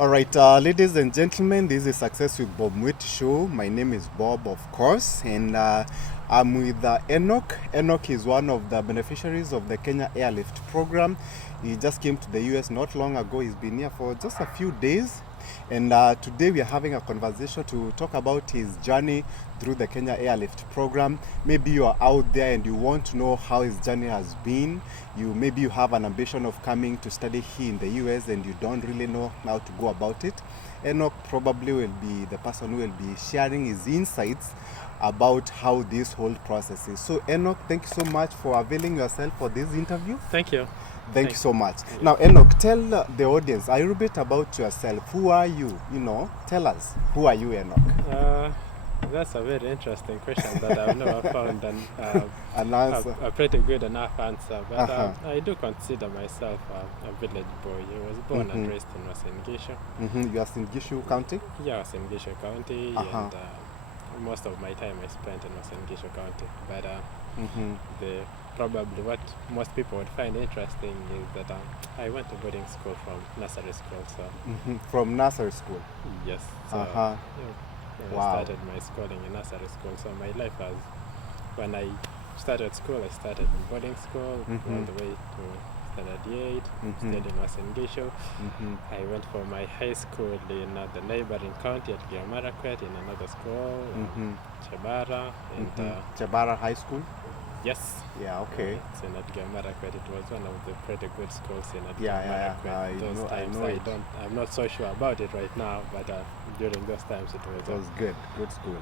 All right, ladies and gentlemen, this is Success with Bob Mwiti show. My name is Bob, of course, and I'm with Enoch. Enoch is one of the beneficiaries of the Kenya Airlift program. He just came to the US not long ago. He's been here for just a few days. And today we are having a conversation to talk about his journey through the Kenya Airlift program. Maybe you are out there and you want to know how his journey has been. Maybe you have an ambition of coming to study here in the US and you don't really know how to go about it. Enoch probably will be the person who will be sharing his insights about how this whole process is. So Enoch, thank you so much for availing yourself for this interview. Thank you. Thank you so much. Now, Enoch, tell the audience a little bit about yourself. Who are you? Tell us. Who are you, Enoch? That's a very interesting question that I've never found an answer. A pretty good enough answer. But I do consider myself a village boy. I was born and raised in Gishu. You are in Gishu County? Yeah, I was in Gishu County, and most of my time I spent in Gishu County. But probably what most people would find interesting is that I went to boarding school from nursery school. So from nursery school? Yes. So, wow. I started my schooling in nursery school. So my life was, when I started school, I started in boarding school all the way to standard 8, stayed in Gishu. I went for my high school in the neighboring county at GMAT in another school, Chebara. And, Chebara High School? Yes. Yeah, okay. It's in Adgamara. It was one of the pretty good schools in Adgamara. Yeah. I know it. I'm not so sure about it right now, but during those times it was good school.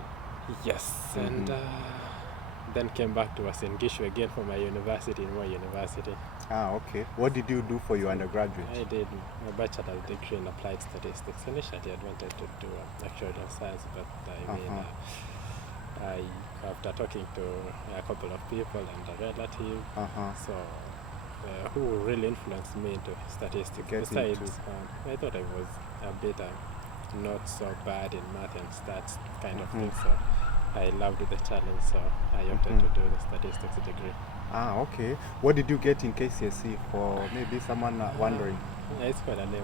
Yes, and then came back to Gishu again for my university in Moi University. Okay. What did you do for your undergraduate? I did a bachelor's degree in applied statistics. Initially I wanted to do actuarial science, but after talking to a couple of people and a relative, who really influenced me into statistics. Besides, I thought I was a bit not so bad in math and stats kind of thing, so I loved the challenge, so I opted to do the statistics degree. Okay. What did you get in KCSE for maybe someone wondering? I scored an A-.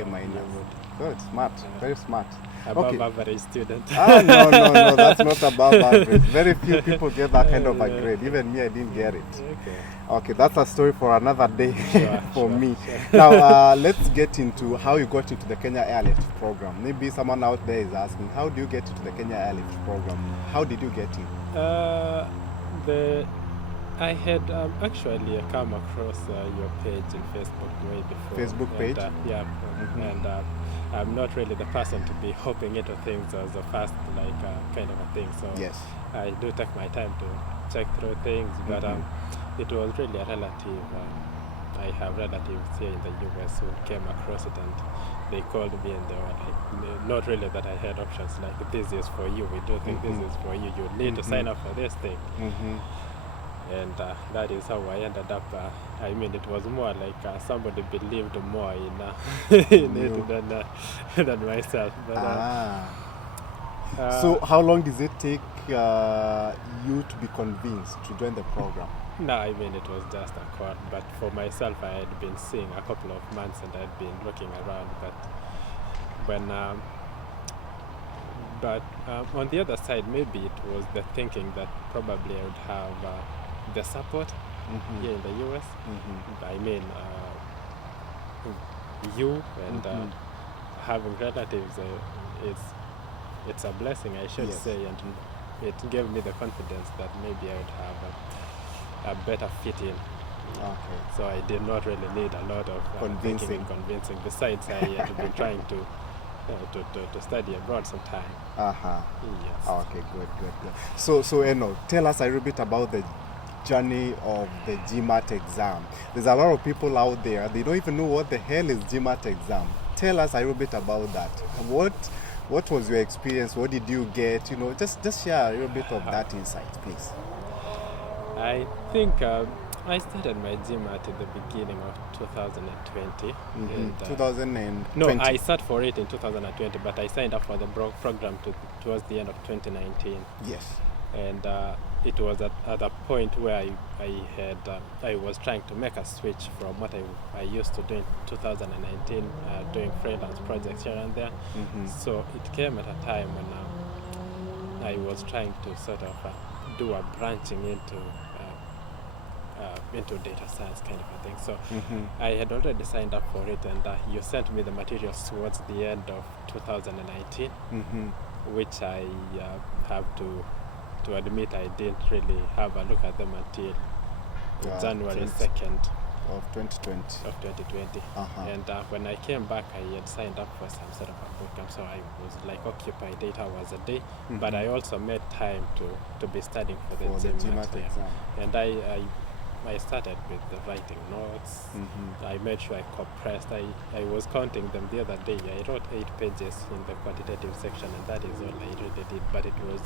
A-. Good, smart, very smart. Above average student. No, that's not above average. Very few people get that kind of a grade. Even me, I didn't get it. Okay, that's a story for another day for me. Now, let's get into how you got into the Kenya Airlift program. Maybe someone out there is asking, how do you get into the Kenya Airlift program? How did you get in? I had actually come across your page in Facebook way before. Facebook page? And I'm not really the person to be hopping into things as a fast kind of a thing. So yes. I do take my time to check through things, but it was really a relative. I have relatives here in the US who came across it and they called me and they were like, not really that I had options like, this is for you, we do think this is for you, you need to sign up for this thing. And that is how I ended up. It was more like somebody believed more in it than myself. But, so how long does it take you to be convinced to join the program? No, it was just a call. But for myself, I had been seeing a couple of months and I'd been looking around. But on the other side, maybe it was the thinking that probably I would have the support here in the US. You and having relatives, it's a blessing, I should say, and it gave me the confidence that maybe I would have a better fit in. Okay. So I did not really need a lot of convincing. Besides, I had been trying to study abroad sometime. Yes. Okay, good. So Eno, tell us a little bit about the journey of the GMAT exam. There's a lot of people out there, they don't even know what the hell is GMAT exam. Tell us a little bit about that. What was your experience? What did you get? Just share a little bit of that insight, please. I think I started my GMAT at the beginning of 2020. 2020? No, I sat for it in 2020, but I signed up for the program towards the end of 2019. Yes. And it was at a point where I was trying to make a switch from what I used to do in 2019, doing freelance projects here and there. So it came at a time when I was trying to sort of do a branching into data science kind of a thing. So I had already signed up for it, and you sent me the materials towards the end of 2019, which I have to admit I didn't really have a look at them until January 2nd of 2020. And when I came back, I had signed up for some sort of a bootcamp, so I was like occupied 8 hours a day, but I also made time to be studying for the GMAT exam. And I started with the writing notes. I made sure I compressed. I was counting them the other day. I wrote 8 pages in the quantitative section, and that is all I really did, but it was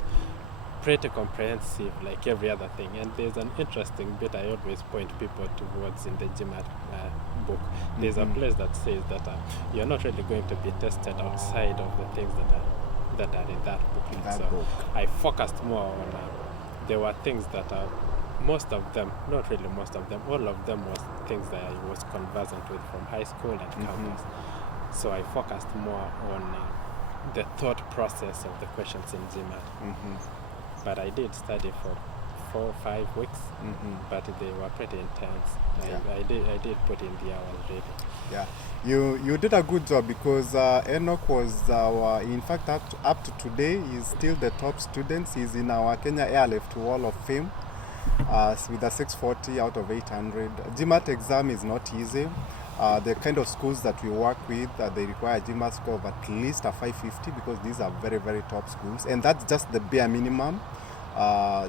pretty comprehensive like every other thing. And there's an interesting bit I always point people towards in the GMAT book. There's a place that says that you're not really going to be tested outside of the things that are in that book. I focused more on there were things that most of them, not really most of them, all of them was things that I was conversant with from high school and campus. So I focused more on the thought process of the questions in GMAT. But I did study for 4 or 5 weeks, but they were pretty intense. I did put in the hours really. Yeah, you did a good job, because Enoch was in fact up to today, he's still the top student. He's in our Kenya Airlift Wall of Fame with a 640 out of 800. GMAT exam is not easy. The kind of schools that we work with, they require a GMAT score of at least a 550, because these are very, very top schools, and that's just the bare minimum.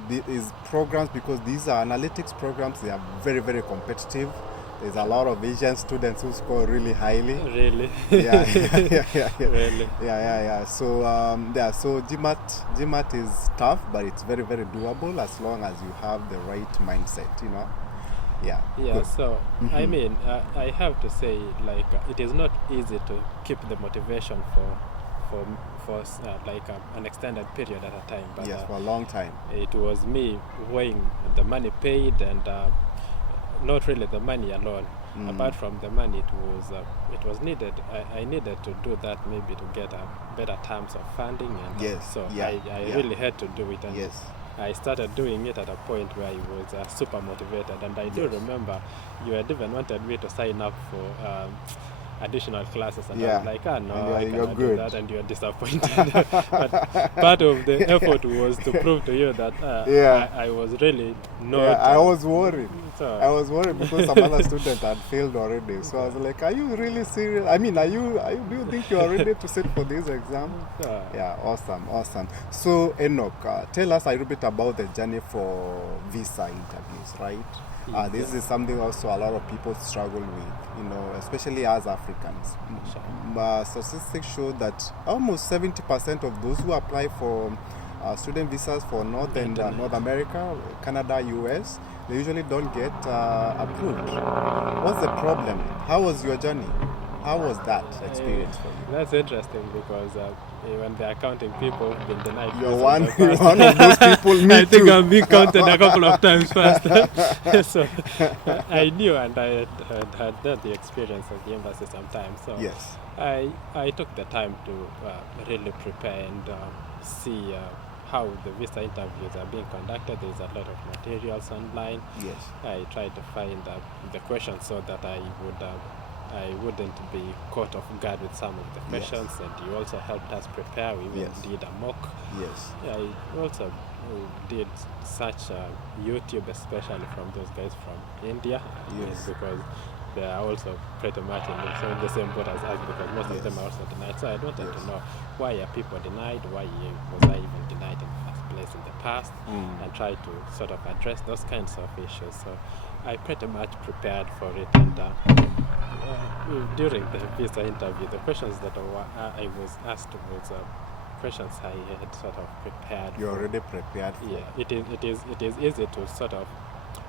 These programs, because these are analytics programs, they are very, very competitive. There's a lot of Asian students who score really highly. Really? Yeah. Really? Yeah. So so GMAT is tough, but it's very, very doable as long as you have the right mindset, Yeah. Good. So I mean, I have to say, like, it is not easy to keep the motivation for an extended period at a time. But yes, for a long time. It was me weighing the money paid and not really the money alone. Apart from the money, it was needed. I needed to do that maybe to get better terms of funding, and I really had to do it. And I started doing it at a point where I was super motivated, and I do remember you had even wanted me to sign up for additional classes, and I was like, no, I cannot do that, and you're disappointed. But part of the effort was to prove to you that I was really not. I was worried. I was worried because some other student had failed already. So I was like, are you really serious? I mean, do you think you are ready to sit for this exam? Yeah, awesome. So Enoch, tell us a little bit about the journey for visa interviews, right? This is something also a lot of people struggle with, especially as Africans. Statistics show that almost 70% of those who apply for student visas for North America, Canada, US, they usually don't get approved. What's the problem? How was your journey? How was that experience for you? That's interesting, because when they are counting people who've been denied, you're one of those people. Me I think too. I've been counted a couple of times first. So I knew, and I had done the experience of the embassy sometimes. So I took the time to really prepare and see how the visa interviews are being conducted. There's a lot of materials online. I tried to find the questions so that I wouldn't be caught off guard with some of the questions, and you also helped us prepare. We even did a mock. I also did such YouTube, especially from those guys from India, because they are also pretty much in the same boat as us, because most of them are also denied. So I wanted to know, why are people denied? Why was I even denied in the first place in the past? And try to sort of address those kinds of issues. So I pretty much prepared for it, and during the visa interview, the questions that I was asked was questions I had sort of prepared. You're already prepared for. It is easy to sort of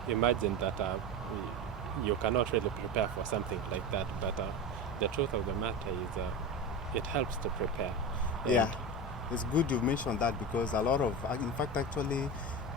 imagine that you cannot really prepare for something like that, but the truth of the matter is it helps to prepare. It's good you mentioned that, because a lot of, in fact, actually,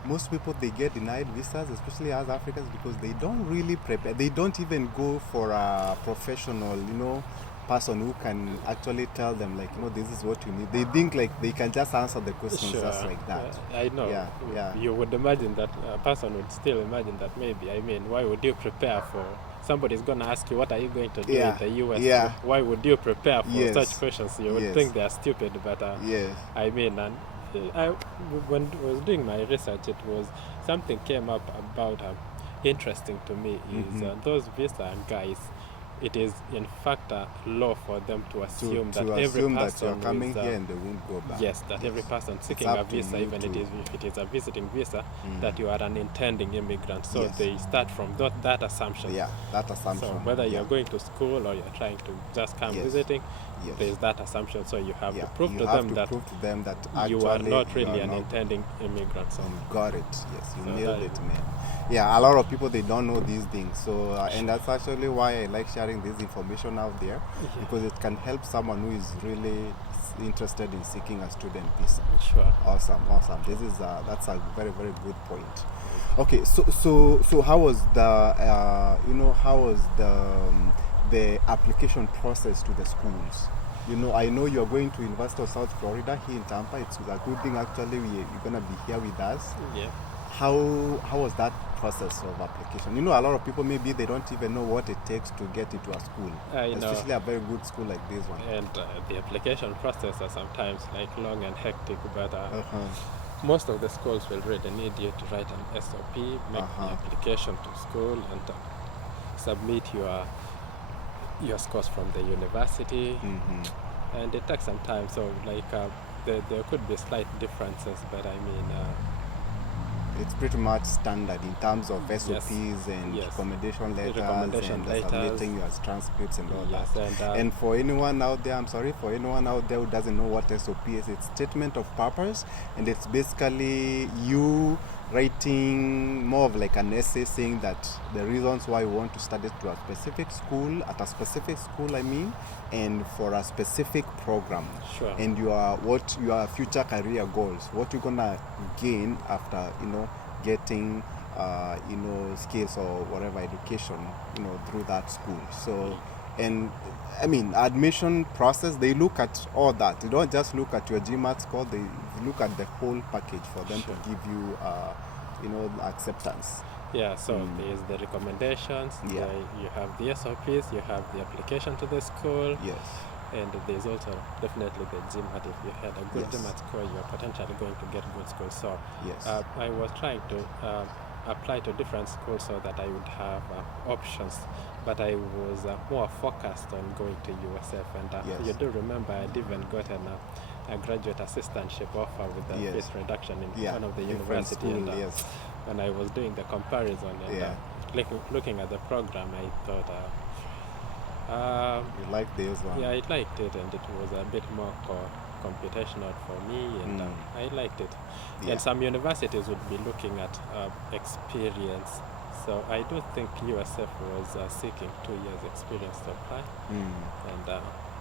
most people, they get denied visas, especially as Africans, because they don't really prepare. They don't even go for a professional, person who can actually tell them, like, this is what you need. They think like they can just answer the questions Sure. just like that. I know. Yeah. You would imagine that a person would still imagine that maybe. I mean, why would you prepare for? Somebody's going to ask you, what are you going to do in the US? Yeah. Why would you prepare for Yes. such questions? You would Yes. think they are stupid, but Yes. I mean, and when I was doing my research, it was something came up about interesting to me is those visa guys. It is in fact a law for them to assume that every assume person that you're coming is, here and they won't go back. yes, that every person seeking up a to visa, you even if it is a visiting visa, that you are an intending immigrant. So Yes. they start from that assumption. Yeah, that assumption. So whether yeah. you're going to school or you're trying to just come Yes. visiting, Yes. there is that assumption. So you have Yeah, to prove you to have them to that prove to them that you are actually not really you are an not. intending immigrant. So You got it. Yes, you So nailed that- it, man. Yeah, a lot of people, they don't know these things. So, and that's actually why I like sharing this information out there, because it can help someone who is really interested in seeking a student visa. sure. Awesome. This is that's a very, very good point. Okay, so how was the application process to the schools? I know you're going to University of South Florida here in Tampa. It's a good thing actually. You're gonna be here with us. Yeah. How was that process of application? A lot of people, maybe they don't even know what it takes to get into a school, I know. especially a very good school like this one. And the application process are sometimes like long and hectic, but Uh-huh. most of the schools will really need you to write an SOP, make the application to school, and submit your scores from the university. And it takes some time. So like there could be slight differences, but I mean. It's pretty much standard in terms of SOPs and Yes. recommendation letters Recommendation and letters. submitting your transcripts and all Yes, that. And for anyone out there, for anyone out there who doesn't know what SOP is, it's statement of purpose, and it's basically you writing more of like an essay saying that the reasons why you want to study to a specific school, at a specific school, and for a specific program. Sure. And what your future career goals, what you're gonna gain after getting skills or whatever education through that school. So, and I mean, admission process, they look at all that. They don't just look at your GMAT score, they look at the whole package for them to give you acceptance. Yeah, so there's the recommendations, Yeah. you have the SOPs, you have the application to the school, Yes. and there's also definitely the GMAT. If you had a good Yes. GMAT score, you're potentially going to get good schools. So Yes. I was trying to apply to different schools so that I would have options, but I was more focused on going to USF. And Yes. you do remember I'd even gotten a graduate assistantship offer with a Yes. fees reduction in Yeah, one of the different university. school, And yes. when I was doing the comparison and looking at the program, I thought, You like this one? yeah, I liked it, and it was a bit more computational for me, and I liked it. Yeah. And some universities would be looking at experience. So I do think USF was seeking 2 years experience to apply, and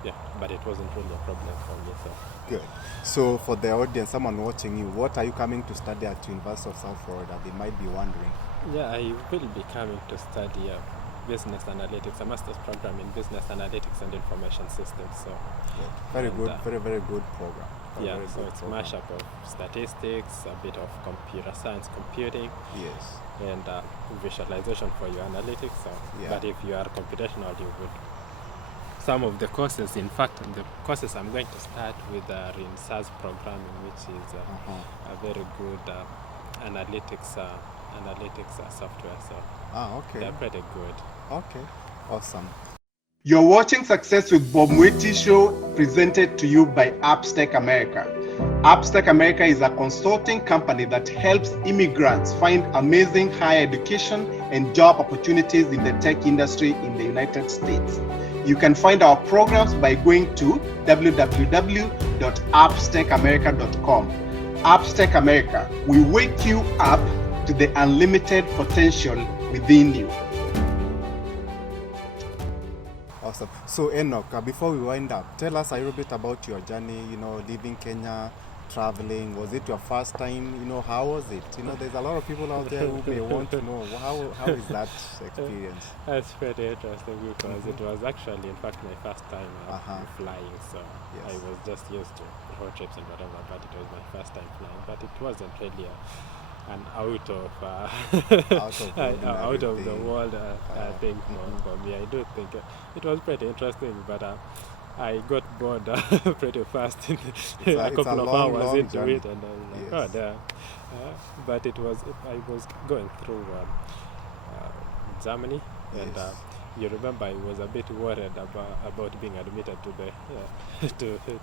yeah, but it wasn't really a problem for me. So Good. So for the audience, someone watching you, what are you coming to study at University of South Florida? They might be wondering. yeah, I will be coming to study business analytics, a master's program in business analytics and information systems. So Very And, good, very, very good program. yeah, Very so good it's a program. mashup of statistics, a bit of computer science computing, Yes. and visualization for your analytics. So, Yeah. but if you are computational, you would. Some of the courses, in fact, the courses I'm going to start with are in SAS programming, which is a very good analytics software. So Okay. they're pretty good. Okay. Awesome. You're watching Success with Bob Mwiti show presented to you by Appstech America. Appstech America is a consulting company that helps immigrants find amazing higher education and job opportunities in the tech industry in the United States. You can find our programs by going to www.appstechamerica.com. Appstech America, we wake you up to the unlimited potential within you. Awesome. So Enoch, before we wind up, tell us a little bit about your journey, leaving Kenya traveling? Was it your first time? How was it? There's a lot of people out there who may want to know how is that experience? That's pretty interesting because it was actually, in fact, my first time flying. So I Yes. was just used to road trips and whatever, but it was my first time flying. But it wasn't really an out of out of the thing. world thing for me. I do think it was pretty interesting, but I got bored pretty fast in a it's couple a of long, hours long into journey. it, and I was like, Yes. oh, there. But I was going through Germany, and Yes. you remember I was a bit worried about being admitted to the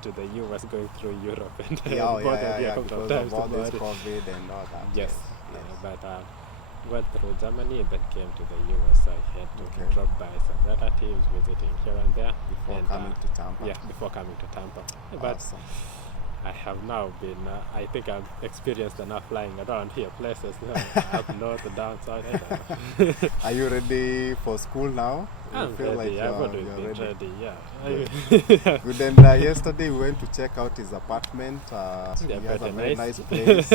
to the US, going through Europe, and bothered me a couple of because times of all this about it. COVID and all that. Yes, Yes. but went through Germany and then came to the US. I had to Okay. drop by some relatives, visiting here and there. Before and, coming to Tampa. Yeah, before coming to Tampa. But Awesome. I have now been, I think I've experienced enough flying around here, places up north, down south. I don't know. Are you ready for school now? You I'm feel ready. like I've you're always been ready. Yeah. Good. And yesterday we went to check out his apartment. He Yeah, has a pretty very nice. nice place.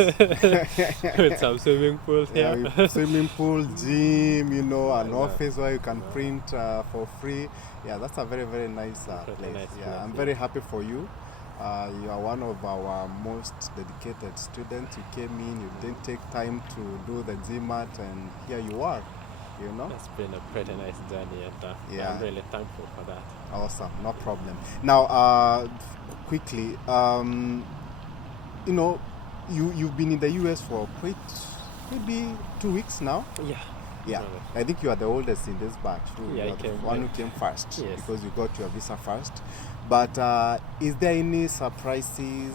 With some swimming pools Yeah, here. with swimming pool, gym, an Yeah. office where you can Yeah. print for free. Yeah, that's a very, very nice Pretty place. nice Yeah, place, I'm yeah. very happy for you. You are one of our most dedicated students. You came in, you didn't take time to do the GMAT, and here you are. It's been a pretty nice journey, and Yeah. I'm really thankful for that. Awesome, no problem. Now, quickly, you've been in the US for maybe 2 weeks now. Yeah. Yeah, Really. I think you are the oldest in this batch. Yeah, You I are the came one who late. came first Yes. because you got your visa first. But is there any surprises?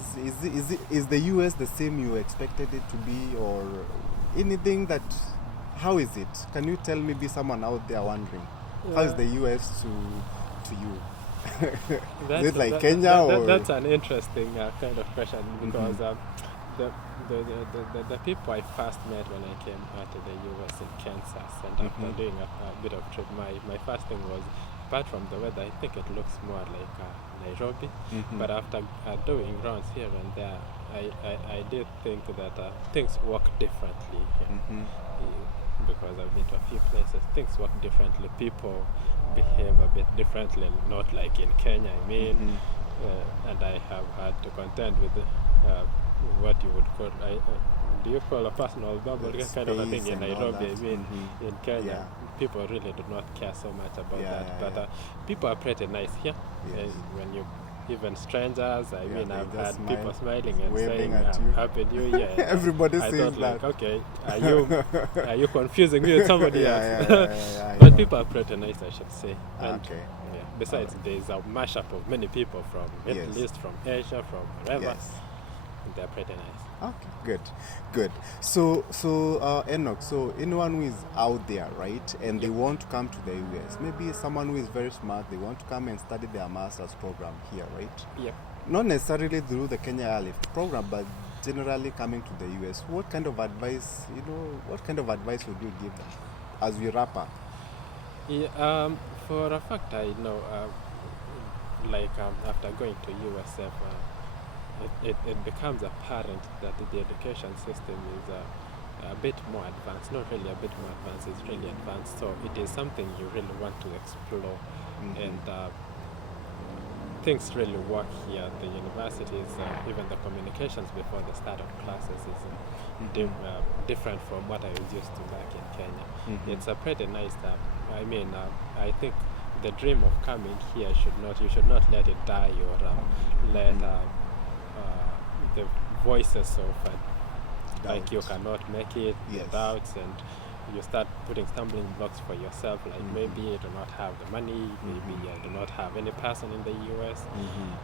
Is the US the same you expected it to be, or anything that? How is it? Can you tell maybe someone out there wondering how is Yeah. the US to you? That's Is it like that- Kenya that- or? that's an interesting kind of question because the people I first met when I came to the US in Kansas, and after doing a bit of trip, my first thing was, apart from the weather, I think it looks more like Nairobi. But after doing rounds here and there, I did think that things work differently here. Because I've been to a few places, things work differently. People behave a bit differently, not like in Kenya. I mean, and I have had to contend with what you would call, do you call a personal bubble kind of a thing Space in and all Nairobi? I that. mean, in Kenya, Yeah. people really do not care so much about Yeah, that. yeah, But yeah. people are pretty nice here. Yes. When you even strangers, I mean, they I've just had smile, people smiling and waving saying at you. Happy New Year. And, Everybody I says thought, like, that. okay, are you confusing me with somebody Yeah, else? yeah, I But know. people are pretty nice, I should say. And Okay. yeah, besides, there's a mashup of many people from Middle Yes. East, from Asia, from wherever. Yes. And they're pretty nice. Okay, good. So Enoch, so anyone who is out there, right, and they want to come to the US, maybe someone who is very smart, they want to come and study their master's program here, right? Yep. Not necessarily through the Kenya Airlift program, but generally coming to the US. What kind of advice, would you give them as we wrap up? Yeah, for a fact, I know, after going to USF, it becomes apparent that the education system is a bit more advanced. Not really a bit more advanced, it's really advanced. So it is something you really want to explore. And things really work here at the universities. Even the communications before the start of classes is different from what I was used to back in Kenya. It's a pretty nice stuff. I mean, I think the dream of coming here you should not let it die, or let the voices of like you cannot make it, Yes. the doubts, and you start putting stumbling blocks for yourself, like maybe you do not have the money, maybe you do not have any person in the US.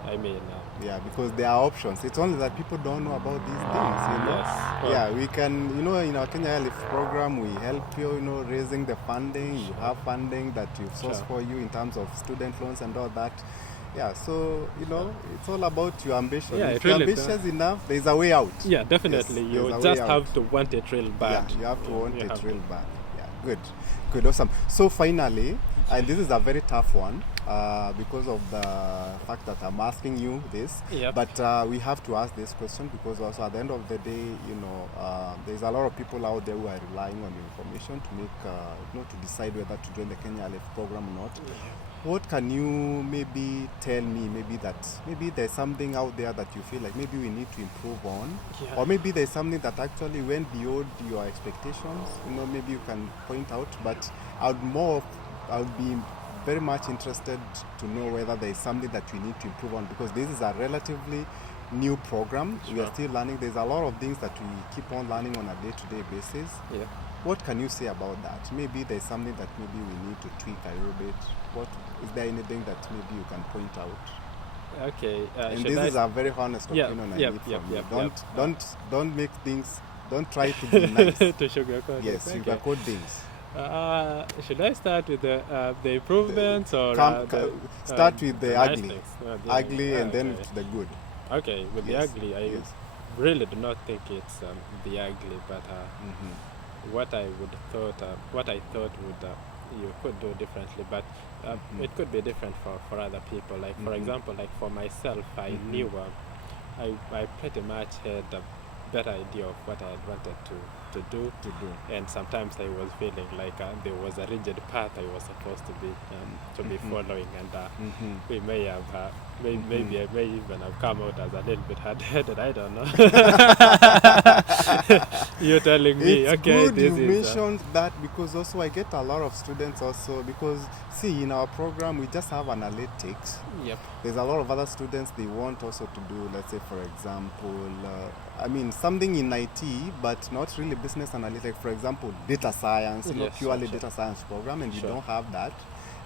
I mean, Yeah, because there are options. It's only that people don't know about these things, Yes. Yeah, we can, in our Kenya Airlift program, we help you, raising the funding. You have funding that you source Sure. for you in terms of student loans and all that. Yeah, so, it's all about your ambition. Yeah, if it you're really ambitious enough, there's a way out. yeah, definitely. Yes, You there's a way just out. have to want it real bad. Yeah, you have to want You it have real to. bad. Yeah, good, awesome. So finally, and this is a very tough one, because of the fact that I'm asking you this. Yep. But we have to ask this question because also at the end of the day, there's a lot of people out there who are relying on information to make, to decide whether to join the Kenya Left program or not. Yeah. What can you maybe tell me, maybe there's something out there that you feel like maybe we need to improve on, Yeah. or maybe there's something that actually went beyond your expectations, maybe you can point out, but I would be very much interested to know whether there is something that we need to improve on, because this is a relatively new program. Sure. We are still learning. There's a lot of things that we keep on learning on a day-to-day basis. Yeah. What can you say about that? Maybe there's something that maybe we need to tweak a little bit. Is there anything that maybe you can point out? Okay. And this is a very honest opinion I need from you. Don't make things. Don't try to be nice. To sugarcoat. Yes, Okay. sugarcoat things. Should I start with the improvements or start with the nice ugly, things? ugly, and then okay. the good. Okay, with Yes, the ugly, I yes. really do not think it's the ugly, but what I thought would you could do differently, but it could be different for other people. Like for example, like for myself, I knew I pretty much had a better idea of what I had wanted to do, and sometimes I was feeling like there was a rigid path I was supposed to be following, and we may have maybe I may even have come out as a little bit hard-headed. I don't know. You're telling me, It's okay, good this you is mentioned that, because also I get a lot of students also, because see, in our program we just have analytics. yep. There's a lot of other students, they want also to do, let's say for example, something in IT, but not really business analytics. For example, data science, Yes, purely sure. data science program, and Sure. we don't have that,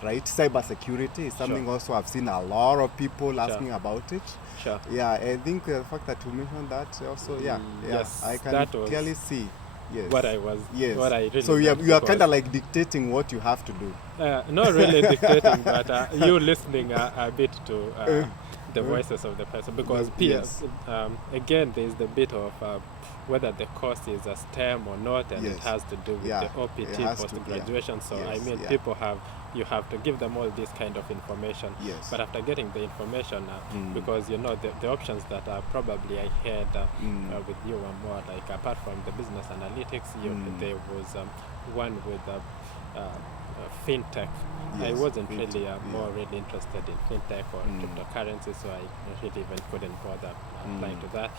right? Cybersecurity is something Sure. also I've seen a lot of people asking about it. Sure. Yeah, I think the fact that you mentioned that also, Yes, I can that was clearly see. Yes. what I was, Yes. what I really So you meant, are because, kind of like dictating what you have to do. not really dictating, but you listening a bit to the voices of the person, because Yes. again, there is the bit of whether the course is a STEM or not, and it Yes. has to do with Yeah, the it OPT has to, post graduation. So Yes, I mean, yeah. you have to give them all this kind of information. Yes. But after getting the information, because the options that probably I had with you were more like, apart from the business analytics, there was one with fintech. I Yes, wasn't fintech, really really interested in fintech or cryptocurrency, so I really even couldn't bother applying to that.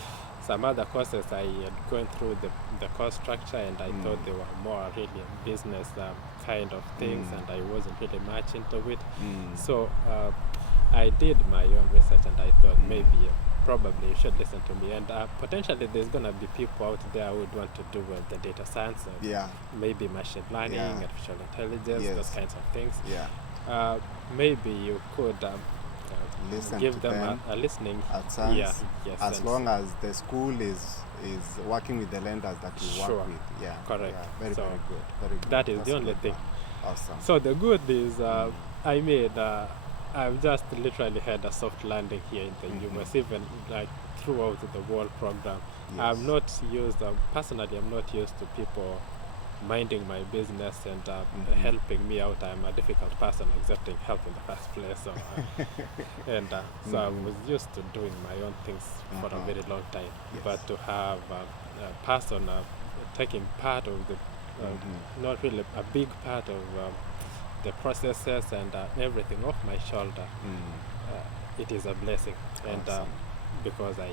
Some other courses I had gone through the course structure, and I thought they were more really business kind of things, and I wasn't really much into it. So I did my own research, and I thought maybe probably you should listen to me, and potentially there's gonna be people out there who would want to do the data science, maybe machine learning, artificial intelligence, those kinds of things. Maybe you could Listen give to them a listening a chance, yes, as and long as the school is working with the lenders that you Sure. work with. Yeah, Correct. Yeah, very, So very good. Very good. that is That's the only good thing. one. Awesome. So the good is I made I've just literally had a soft landing here in the US, even like throughout the whole program. Yes. I'm not used personally. I'm not used to people minding my business and helping me out. I'm a difficult person accepting help in the first place. So, so I was used to doing my own things for a very long time. Yes. But to have a person taking part of the, not really a big part of the processes and everything off my shoulder, it is a blessing. And Awesome. because I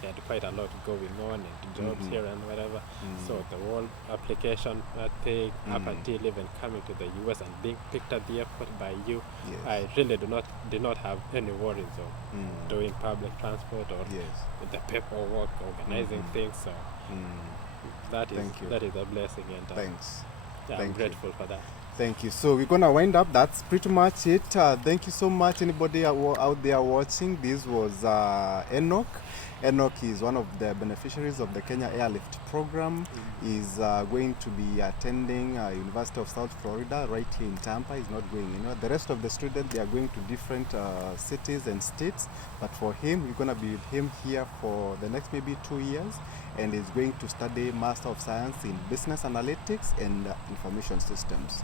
had quite a lot going on and jobs here and whatever. So the whole application thing, up until even coming to the US and being picked at the airport by you, Yes. I really did not have any worries of doing public transport or the paperwork, organizing things. So that Thank you. is a blessing, and Thanks. I'm Thank you. grateful for that. Thank you. So we're gonna wind up. That's pretty much it. Thank you so much, anybody out there watching. This was Enoch. Enoch is one of the beneficiaries of the Kenya Airlift program. He's going to be attending University of South Florida right here in Tampa. He's not going anywhere. The rest of the students, they are going to different cities and states. But for him, we're gonna be with him here for the next maybe 2 years, and he's going to study Master of Science in Business Analytics and Information Systems.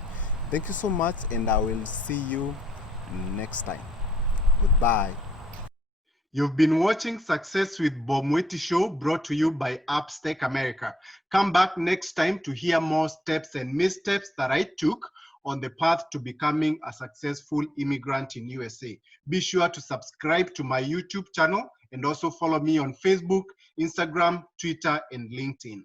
Thank you so much, and I will see you next time. Goodbye. You've been watching Success with Bob Mwiti Show, brought to you by Upstack America. Come back next time to hear more steps and missteps that I took on the path to becoming a successful immigrant in USA. Be sure to subscribe to my YouTube channel and also follow me on Facebook, Instagram, Twitter, and LinkedIn.